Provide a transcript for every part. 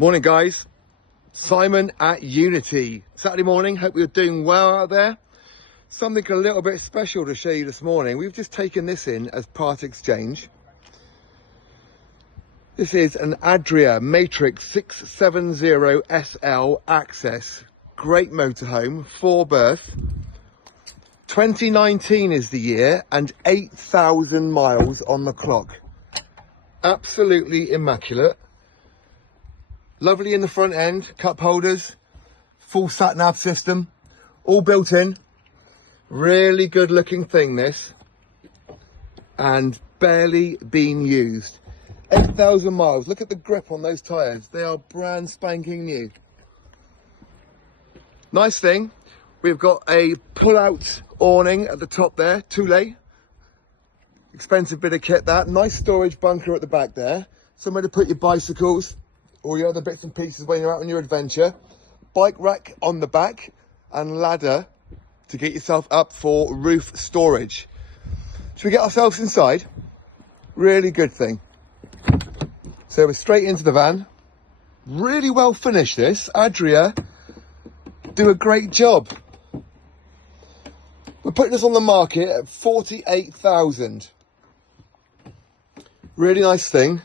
Morning guys, Simon at Unity. Saturday morning, hope you're doing well out there. Something a little bit special to show you this morning. We've just taken this in as part exchange. This is an Adria Matrix 670 SL Access. Great motorhome, 4-berth. 2019 is the year and 8,000 miles on the clock. Absolutely immaculate. Lovely in the front end, cup holders, full sat-nav system, all built in. Really good looking thing this, and barely been used. 8,000 miles, look at the grip on those tyres, they are brand spanking new. Nice thing, we've got a pull-out awning at the top there, Thule. Expensive bit of kit that, nice storage bunker at the back there. Somewhere to put your bicycles, or your other bits and pieces when you're out on your adventure. Bike rack on the back and ladder to get yourself up for roof storage. Should we get ourselves inside? Really good thing. So we're straight into the van. Really well finished this. Adria do a great job. We're putting this on the market at 48,000. Really nice thing.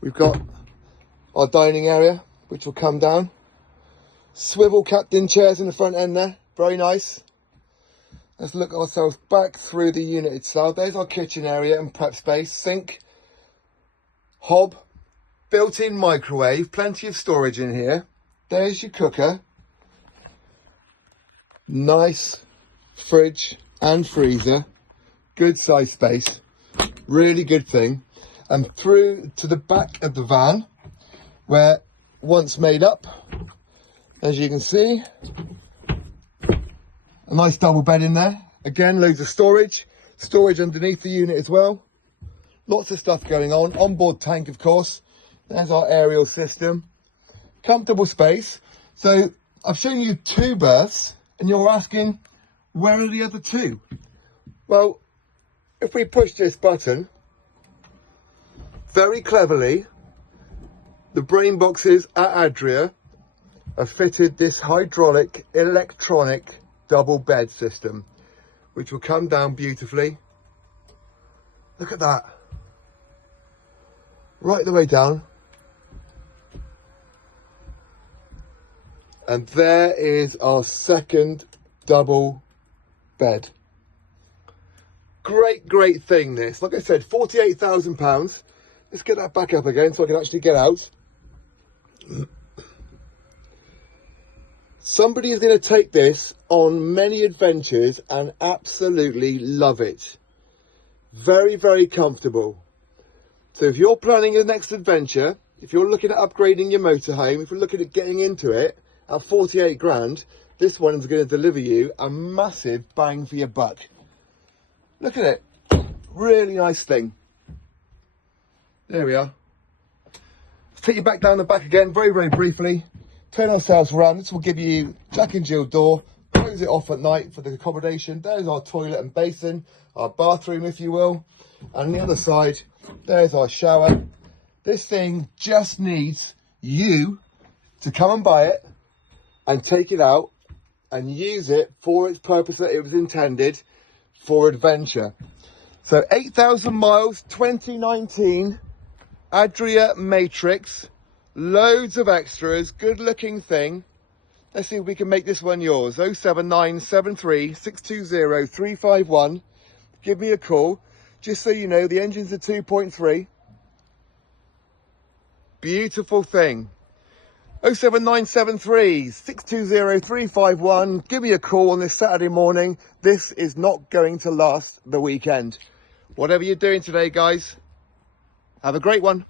We've got our dining area, which will come down. Swivel captain chairs in the front end there, very nice. Let's look ourselves back through the unit itself. There's our kitchen area and prep space, sink, hob, built-in microwave, plenty of storage in here. There's your cooker. Nice fridge and freezer, good size space, really good thing. And through to the back of the van, where once made up, as you can see, a nice double bed in there. Again, loads of storage underneath the unit as well. Lots of stuff going on. Onboard tank, of course. There's our aerial system. Comfortable space. So I've shown you 2 berths, and you're asking, where are the other 2? Well, if we push this button, very cleverly, the brain boxes at Adria have fitted this hydraulic electronic double bed system, which will come down beautifully. Look at that. Right the way down. And there is our second double bed. Great thing this. Like I said, £48,000. Let's get that back up again so I can actually get out. Somebody is going to take this on many adventures and absolutely love it. Very comfortable. So if you're planning your next adventure, if you're looking at upgrading your motorhome, if you're looking at getting into it at 48 grand, this one is going to deliver you a massive bang for your buck. Look at it. Really nice thing. There we are. Let's take you back down the back again very briefly. Turn ourselves around. This will give you Jack and Jill door. Close it off at night for the accommodation. There's our toilet and basin, our bathroom if you will. And on the other side, there's our shower. This thing just needs you to come and buy it and take it out and use it for its purpose that it was intended, for adventure. So 8,000 miles, 2019. Adria Matrix, loads of extras, good looking thing. Let's see if we can make this one yours. 07973 620 351. Give me a call. Just so you know, the engine's a 2.3. Beautiful thing. 07973 620 351. Give me a call on this Saturday morning. This is not going to last the weekend. Whatever you're doing today, guys, have a great one.